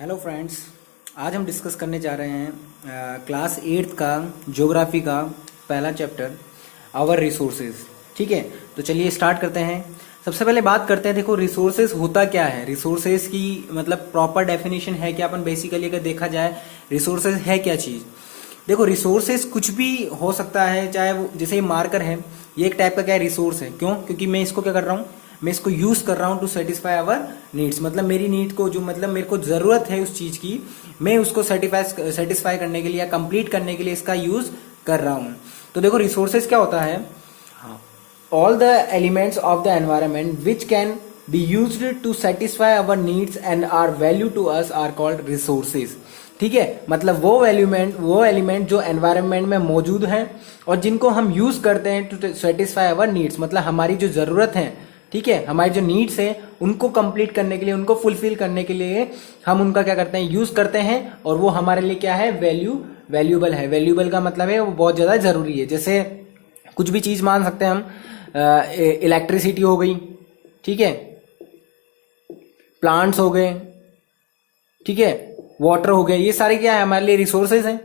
Hello friends, आज हम discuss करने जा रहे हैं क्लास 8th का ज्योग्राफी का पहला चैप्टर आवर रिसोर्सेज। ठीक है, तो चलिए स्टार्ट करते हैं। सबसे पहले बात करते हैं, देखो रिसोर्सेज होता क्या है। रिसोर्सेज की मतलब प्रॉपर डेफिनेशन है क्या, अपन बेसिकली अगर देखा जाए रिसोर्सेज है क्या चीज़। देखो रिसोर्सेज कुछ भी हो सकता है, चाहे वो जैसे ये मार्कर है, ये एक टाइप का क्या है, रिसोर्स है। क्यों? क्योंकि मैं इसको क्या कर रहा हूँ, मैं इसको यूज कर रहा हूँ टू सेटिस्फाई आवर नीड्स। मतलब मेरी नीड को, जो मतलब मेरे को जरूरत है उस चीज की, मैं उसको सेटिस्फाई करने के लिए या कंप्लीट करने के लिए इसका यूज कर रहा हूँ। तो देखो रिसोर्सेज क्या होता है, all the elements of the environment which can be used to satisfy our needs and are value to us are called resources। ठीक है, मतलब वो एलिमेंट जो एनवायरनमेंट में मौजूद हैं और जिनको हम यूज करते हैं टू सेटिस्फाई आवर नीड्स, मतलब हमारी जो जरूरत है, ठीक है, हमारी जो नीड्स हैं उनको कंप्लीट करने के लिए, उनको फुलफिल करने के लिए हम उनका क्या करते हैं, यूज करते हैं। और वो हमारे लिए क्या है, वैल्यूएबल है। वैल्यूएबल का मतलब है वो बहुत ज्यादा जरूरी है। जैसे कुछ भी चीज मान सकते हैं हम, इलेक्ट्रिसिटी हो गई, ठीक है, प्लांट्स हो गए, ठीक है, वाटर हो गया, ये सारे क्या है, हमारे लिए रिसोर्सेज हैं।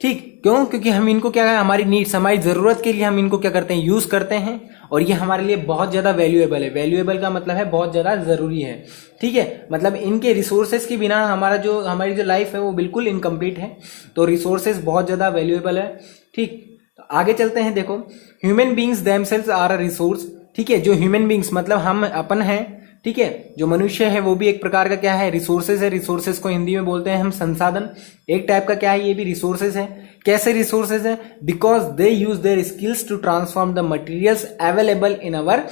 ठीक, क्यों? क्योंकि हम इनको क्या है, हमारी नीड्स, हमारी जरूरत के लिए हम इनको क्या करते हैं, यूज करते हैं। और ये हमारे लिए बहुत ज्यादा वैल्यूएबल है। वैल्यूएबल का मतलब है बहुत ज्यादा जरूरी है। ठीक है, मतलब इनके रिसोर्सेज के बिना हमारी जो लाइफ है वो बिल्कुल इनकम्प्लीट है। तो रिसोर्सेज बहुत ज्यादा वैल्यूएबल है। ठीक, तो आगे चलते हैं। देखो human beings themselves are a resource. ठीक है, जो ह्यूमन बींग्स मतलब हम अपन हैं, ठीक है, जो मनुष्य है वो भी एक प्रकार का क्या है, रिसोर्सेज है। रिसोर्सेज को हिंदी में बोलते हैं हम संसाधन। एक टाइप का क्या है, ये भी रिसोर्सेज है। कैसे रिसोर्सेज है? Because they use their skills to transform the materials available in our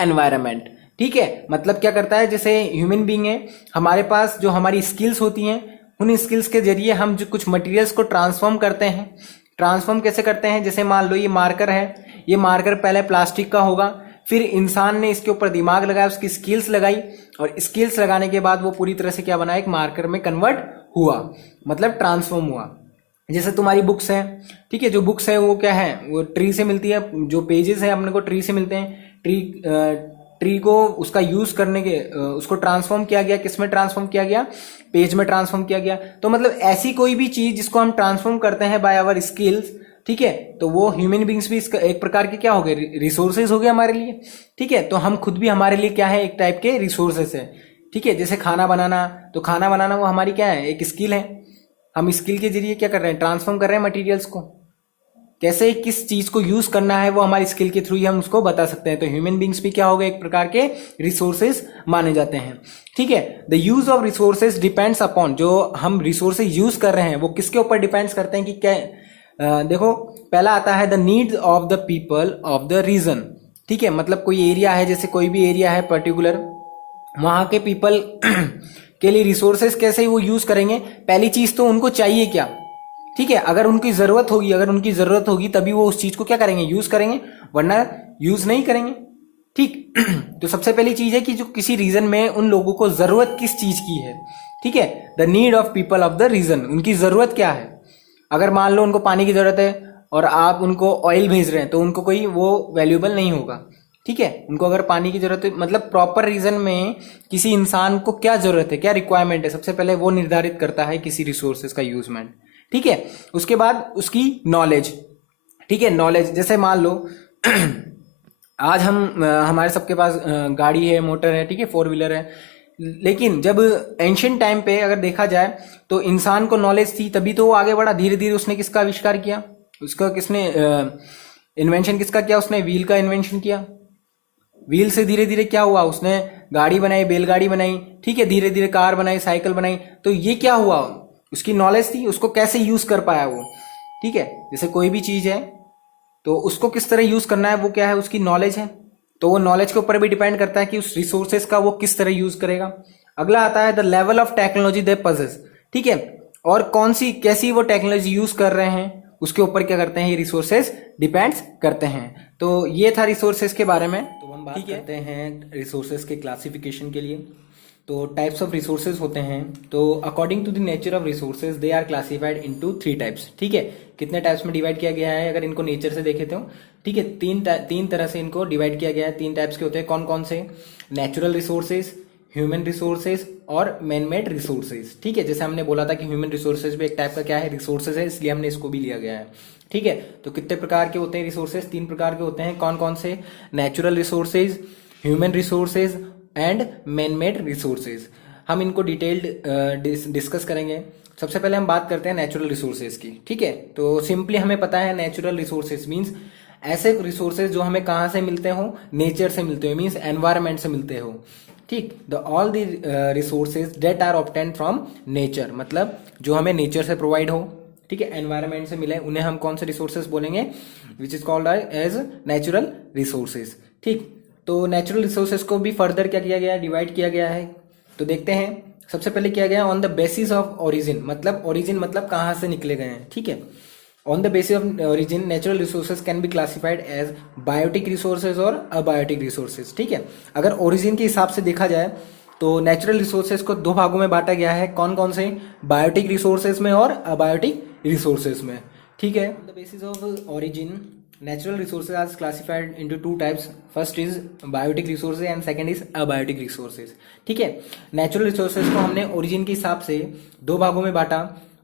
environment. ठीक है, मतलब क्या करता है, जैसे ह्यूमन बींग है, हमारे पास जो हमारी स्किल्स होती हैं, उन स्किल्स के जरिए हम जो कुछ मटेरियल्स को ट्रांसफॉर्म करते हैं। ट्रांसफॉर्म कैसे करते हैं? जैसे मान लो ये मार्कर है, ये मार्कर पहले प्लास्टिक का होगा, फिर इंसान ने इसके ऊपर दिमाग लगाया, उसकी स्किल्स लगाई, और स्किल्स लगाने के बाद वो पूरी तरह से क्या बना, एक मार्कर में कन्वर्ट हुआ, मतलब ट्रांसफॉर्म हुआ। जैसे तुम्हारी बुक्स है, ठीक है, जो बुक्स है वो क्या है, वो ट्री से मिलती है। जो पेजेस है अपने को ट्री से मिलते हैं। ट्री को उसका यूज करने के उसको ट्रांसफॉर्म किया गया, किस में ट्रांसफॉर्म किया गया, पेज में ट्रांसफॉर्म किया गया। तो मतलब ऐसी कोई भी चीज जिसको हम ट्रांसफॉर्म करते हैं बाय आवर स्किल्स, ठीक है, तो वो ह्यूमन बींग्स भी इसका एक प्रकार के क्या हो गए, रिसोर्सेज हो गए हमारे लिए। ठीक है, तो हम खुद भी हमारे लिए क्या है, एक टाइप के रिसोर्सेज है। ठीक है, जैसे खाना बनाना, तो खाना बनाना वो हमारी क्या है, एक स्किल है। हम स्किल के जरिए क्या कर रहे हैं, ट्रांसफॉर्म कर रहे हैं मटेरियल्स को। कैसे, किस चीज को यूज करना है, वो हमारी स्किल के थ्रू ही हम उसको बता सकते हैं। तो ह्यूमन बींग्स भी क्या हो गए, एक प्रकार के रिसोर्सेज माने जाते हैं। ठीक है, the use of resources depends upon, जो हम रिसोर्सेज यूज कर रहे हैं वो किसके ऊपर डिपेंड्स करते हैं कि क्या। देखो पहला आता है the needs of the people of the reason. ठीक है, मतलब कोई एरिया है, जैसे कोई भी एरिया है पर्टिकुलर, वहां के पीपल के लिए रिसोर्सेज कैसे वो यूज करेंगे। पहली चीज तो उनको चाहिए क्या, ठीक है, अगर उनकी जरूरत होगी तभी वो उस चीज को क्या करेंगे, यूज करेंगे, वरना यूज नहीं करेंगे। ठीक तो सबसे पहली चीज है कि जो किसी रीजन में उन लोगों को जरूरत किस चीज की है। ठीक है, the need of people of the reason, उनकी जरूरत क्या है। अगर मान लो उनको पानी की जरूरत है और आप उनको ऑयल भेज रहे हैं, तो उनको कोई वो वैल्यूएबल नहीं होगा। ठीक है, उनको अगर पानी की जरूरत है, मतलब प्रॉपर रीजन में किसी इंसान को क्या जरूरत है, क्या रिक्वायरमेंट है, सबसे पहले वो निर्धारित करता है किसी रिसोर्सेज का यूजमेंट। ठीक है, उसके बाद उसकी नॉलेज। ठीक है, नॉलेज जैसे मान लो आज हम हमारे सबके पास गाड़ी है, मोटर है, ठीक है, फोर व्हीलर है। लेकिन जब एंशियंट टाइम पे अगर देखा जाए तो इंसान को नॉलेज थी तभी तो वो आगे बढ़ा। धीरे धीरे उसने किसका आविष्कार किया, उसका किसने इन्वेंशन किसका किया, उसने व्हील का इन्वेंशन किया। व्हील से धीरे धीरे क्या हुआ, उसने गाड़ी बनाई, बैलगाड़ी बनाई, ठीक है, धीरे धीरे कार बनाई, साइकिल बनाई। तो ये क्या हुआ, उसकी नॉलेज थी, उसको कैसे यूज कर पाया वो। ठीक है, जैसे कोई भी चीज है तो उसको किस तरह यूज करना है, वो क्या है, उसकी नॉलेज है। तो वो नॉलेज के ऊपर भी डिपेंड करता है कि उस रिसोर्सेज का वो किस तरह यूज करेगा। अगला आता है the level of technology they possess. ठीक है, और कौन सी कैसी वो टेक्नोलॉजी यूज कर रहे हैं, उसके ऊपर क्या करते हैं, ये रिसोर्सेज डिपेंड्स करते हैं। तो ये था रिसोर्सेज के बारे में। तो हम बात करते हैं रिसोर्सेज के क्लासिफिकेशन के लिए। तो टाइप्स ऑफ रिसोर्सेज होते हैं, तो according to the nature of resources they are classified into 3 types. ठीक है, कितने टाइप्स में डिवाइड किया गया है, अगर इनको नेचर से देखे तो ठीक है, तीन तरह से इनको डिवाइड किया गया है। 3 टाइप्स के होते हैं। कौन कौन से? नेचुरल रिसोर्सेज, ह्यूमन रिसोर्सेज और मैन मेड रिसोर्सेज। ठीक है, जैसे हमने बोला था कि ह्यूमन रिसोर्सेज भी एक टाइप का क्या है, रिसोर्सेज है, इसलिए हमने इसको भी लिया गया है। ठीक है, तो कितने प्रकार के होते हैं रिसोर्सेज? 3 प्रकार के होते हैं। कौन कौन से? Natural resources, human resources and man made resources. हम इनको डिटेल्ड डिस्कस करेंगे। सबसे पहले हम बात करते हैं नेचुरल रिसोर्सेज की। ठीक है, तो सिंपली हमें पता है नेचुरल रिसोर्सेज मीन्स ऐसे रिसोर्सेज जो हमें कहाँ से मिलते हो, नेचर से मिलते हो, मीन्स एनवायरमेंट से मिलते हो। ठीक, the all the resources date are obtained from nature, मतलब जो हमें नेचर से प्रोवाइड हो, ठीक है, एनवायरमेंट से मिले, उन्हें हम कौन से रिसोर्सेज बोलेंगे? Which is called as natural resources. ठीक, तो नेचुरल रिसोर्सेज को भी फर्दर क्या किया गया है, डिवाइड किया गया है। तो देखते हैं, सबसे पहले किया गया on the basis of origin, मतलब ओरिजिन मतलब कहाँ से निकले गए हैं। ठीक है, on the basis of origin natural resources can be classified as biotic resources और अबायोटिक रिसोर्सेज। ठीक है, अगर ओरिजिन के हिसाब से देखा जाए तो नेचुरल रिसोर्सेज को 2 भागों में बांटा गया है। कौन कौन से? बायोटिक रिसोर्सेज में और अबायोटिक रिसोर्सेज में। ठीक है, on the basis of origin natural resources are classified into 2 types. First is biotic resources and second is abiotic resources. ठीक है, नेचुरल रिसोर्सेज को हमने ओरिजिन के हिसाब से 2 भागों में बांटा,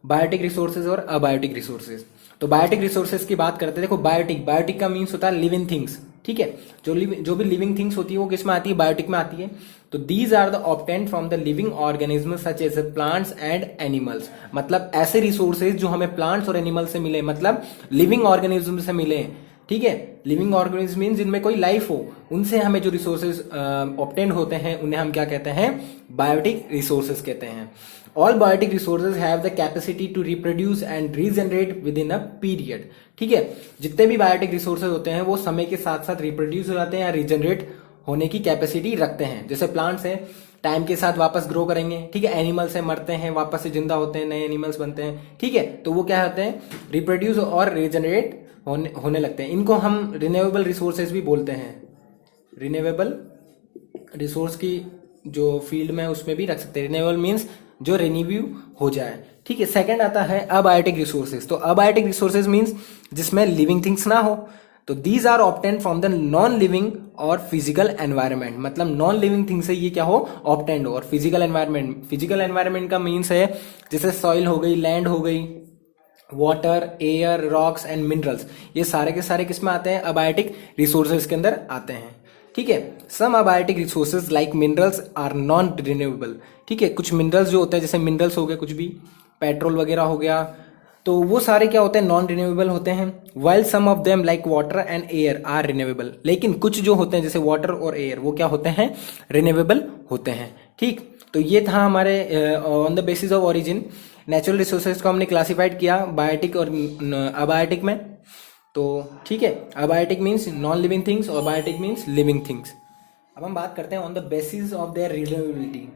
बायोटिक रिसोर्सेज और अबायोटिक रिसोर्सेज। तो बायोटिक रिसोर्सेज की बात करते हैं। देखो, बायोटिक का मीन्स होता है लिविंग थिंग्स। ठीक है, जो भी लिविंग थिंग्स होती है वो किस में आती है? बायोटिक में आती है। तो these are the obtained from the living organism such as plants and animals, मतलब ऐसे रिसोर्सेज जो हमें प्लांट्स और एनिमल्स से मिले, मतलब लिविंग ऑर्गेनिज्म से मिले। ठीक है, लिविंग ऑर्गेनिज्म मीन जिनमें कोई लाइफ हो, उनसे हमें जो रिसोर्सेज ऑब्टेन होते हैं उन्हें हम क्या कहते हैं? बायोटिक रिसोर्सेज कहते हैं। All biotic resources have the capacity to reproduce and regenerate with in a period. ठीक है, जितने भी बायोटिक रिसोर्सेज होते हैं वो समय के साथ साथ रिप्रोड्यूस हो जाते हैं या रीजनरेट होने की कैपेसिटी रखते हैं। जैसे प्लांट्स है, टाइम के साथ वापस ग्रो करेंगे। ठीक है, एनिमल्स है, मरते हैं, वापस से जिंदा होते हैं, नए एनिमल्स बनते हैं। ठीक है, तो वो क्या होते हैं? रिप्रोड्यूस और रीजनरेट होने लगते हैं। इनको हम रिन्यूएबल रिसोर्सेज भी बोलते हैं। रिन्यूएबल रिसोर्स की जो फील्ड में उसमें भी रख सकते हैं। रिन्यूएबल मीन्स जो रिन्यू हो जाए। ठीक है, सेकंड आता है अबायोटिक रिसोर्सेज। तो अबायोटिक रिसोर्सेज मीन्स जिसमें लिविंग थिंग्स ना हो। तो these are obtained from the non living और फिजिकल एनवायरनमेंट, मतलब नॉन लिविंग थिंग से ये क्या हो? ऑब्टेन्ड हो। और फिजिकल एनवायरनमेंट का मीन्स है जैसे सॉइल हो गई, लैंड हो गई, water, air, rocks and minerals, ये सारे के सारे किस में आते हैं? अबायोटिक रिसोर्सेज के अंदर आते हैं। ठीक है, some abiotic resources like minerals are non renewable. ठीक है, कुछ मिनरल्स जो होते हैं, जैसे मिनरल्स हो गए, कुछ भी पेट्रोल वगैरह हो गया, तो वो सारे क्या होते हैं? नॉन रिन्यूएबल होते हैं। While some of them like water and air are renewable, लेकिन कुछ जो होते हैं जैसे वाटर और एयर वो क्या होते हैं? रिन्यूएबल होते हैं। ठीक, तो ये था हमारे on the basis of origin natural resources को हमने क्लासिफाइड किया बायोटिक और अबायोटिक में। तो ठीक है, abiotic means non living things और बायोटिक मीन्स लिविंग थिंग्स। अब हम बात करते हैं on the basis of their renewability.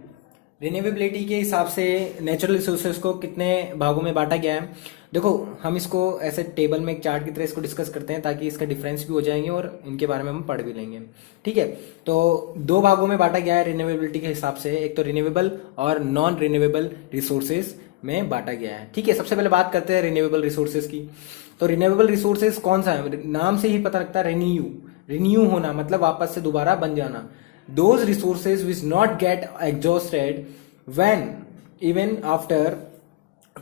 Renewability के हिसाब से नेचुरल रिसोर्सेज को कितने भागों में बांटा गया है? देखो, हम इसको ऐसे टेबल में एक चार्ट की तरह इसको डिस्कस करते हैं ताकि इसका डिफरेंस भी हो जाएंगे और इनके बारे में हम पढ़ भी लेंगे। ठीक है, तो 2 भागों में बांटा गया है रिन्यूएबिलिटी के हिसाब से। एक तो रिन्यूएबल और नॉन रिन्यूएबल रिसोर्सेज में बांटा गया है। ठीक है, सबसे पहले बात करते हैं रिन्यूएबल रिसोर्सेज की। तो रिन्यूएबल रिसोर्सेज कौन सा है? नाम से ही पता लगता है, रिन्यू होना, मतलब वापस से दोबारा बन जाना। Those resources which not get exhausted when even after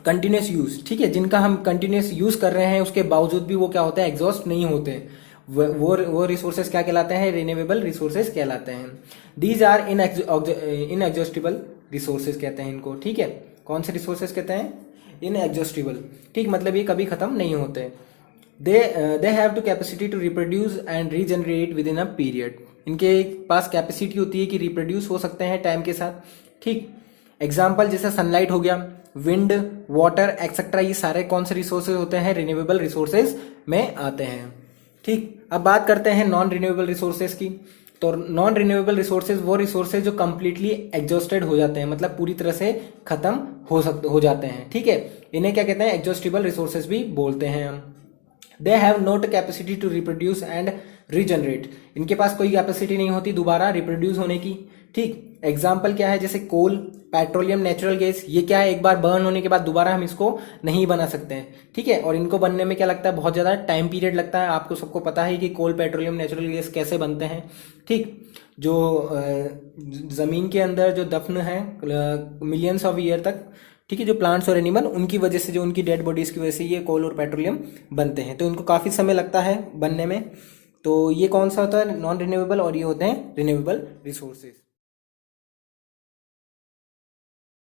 continuous use. ठीक है, जिनका हम कंटिन्यूस यूज कर रहे हैं उसके बावजूद भी वो क्या होता है? एग्जॉस्ट नहीं होते। वो रिसोर्सेज क्या कहलाते हैं? रिन्यूएबल रिसोर्सेज कहलाते हैं। दीज आर इनएग्जॉस्टिबल रिसोर्सेज कहते हैं इनको। ठीक है, कौन से रिसोर्सेज कहते हैं? इनएग्जॉस्टिबल। ठीक, मतलब ये कभी खत्म नहीं होते। They have to capacity to reproduce and regenerate with in a period. इनके पास कैपेसिटी होती है कि रिप्रोड्यूस हो सकते हैं टाइम के साथ। ठीक, एग्जाम्पल जैसे सनलाइट हो गया, विंड, वाटर एक्सेट्रा, ये सारे कौन से रिसोर्सेज होते हैं? रिन्यूएबल रिसोर्सेज में आते हैं। ठीक, अब बात करते हैं नॉन रिन्यूएबल रिसोर्सेज की। तो नॉन रिन्यूएबल रिसोर्सेज वो रिसोर्सेज जो कंप्लीटली एग्जॉस्टेड हो जाते हैं, मतलब पूरी तरह से खत्म हो जाते हैं। ठीक है, इन्हें क्या कहते हैं? एग्जॉस्टिबल रिसोर्सेज भी बोलते हैं हम। They have not capacity to reproduce and regenerate, इनके पास कोई कैपेसिटी नहीं होती दोबारा रिप्रोड्यूस होने की। ठीक, एग्जाम्पल क्या है? जैसे कोल, पेट्रोलियम, नेचुरल गैस, ये क्या है? एक बार बर्न होने के बाद दोबारा हम इसको नहीं बना सकते हैं। ठीक है, और इनको बनने में क्या लगता है? बहुत ज्यादा टाइम पीरियड लगता है। आपको सबको पता है कि कोल, पेट्रोलियम, नेचुरल गैस कैसे बनते हैं। ठीक, जो ज़मीन के अंदर जो दफन है मिलियंस ऑफ ईयर तक, ठीक है, जो प्लांट्स और एनिमल, उनकी वजह से, जो उनकी डेड बॉडीज़ की वजह से ये कोल और पेट्रोलियम बनते हैं। तो इनको काफ़ी समय लगता है बनने में। तो ये कौन सा होता है? नॉन रिन्यूएबल, और ये होते हैं रिन्यूएबल रिसोर्सेज।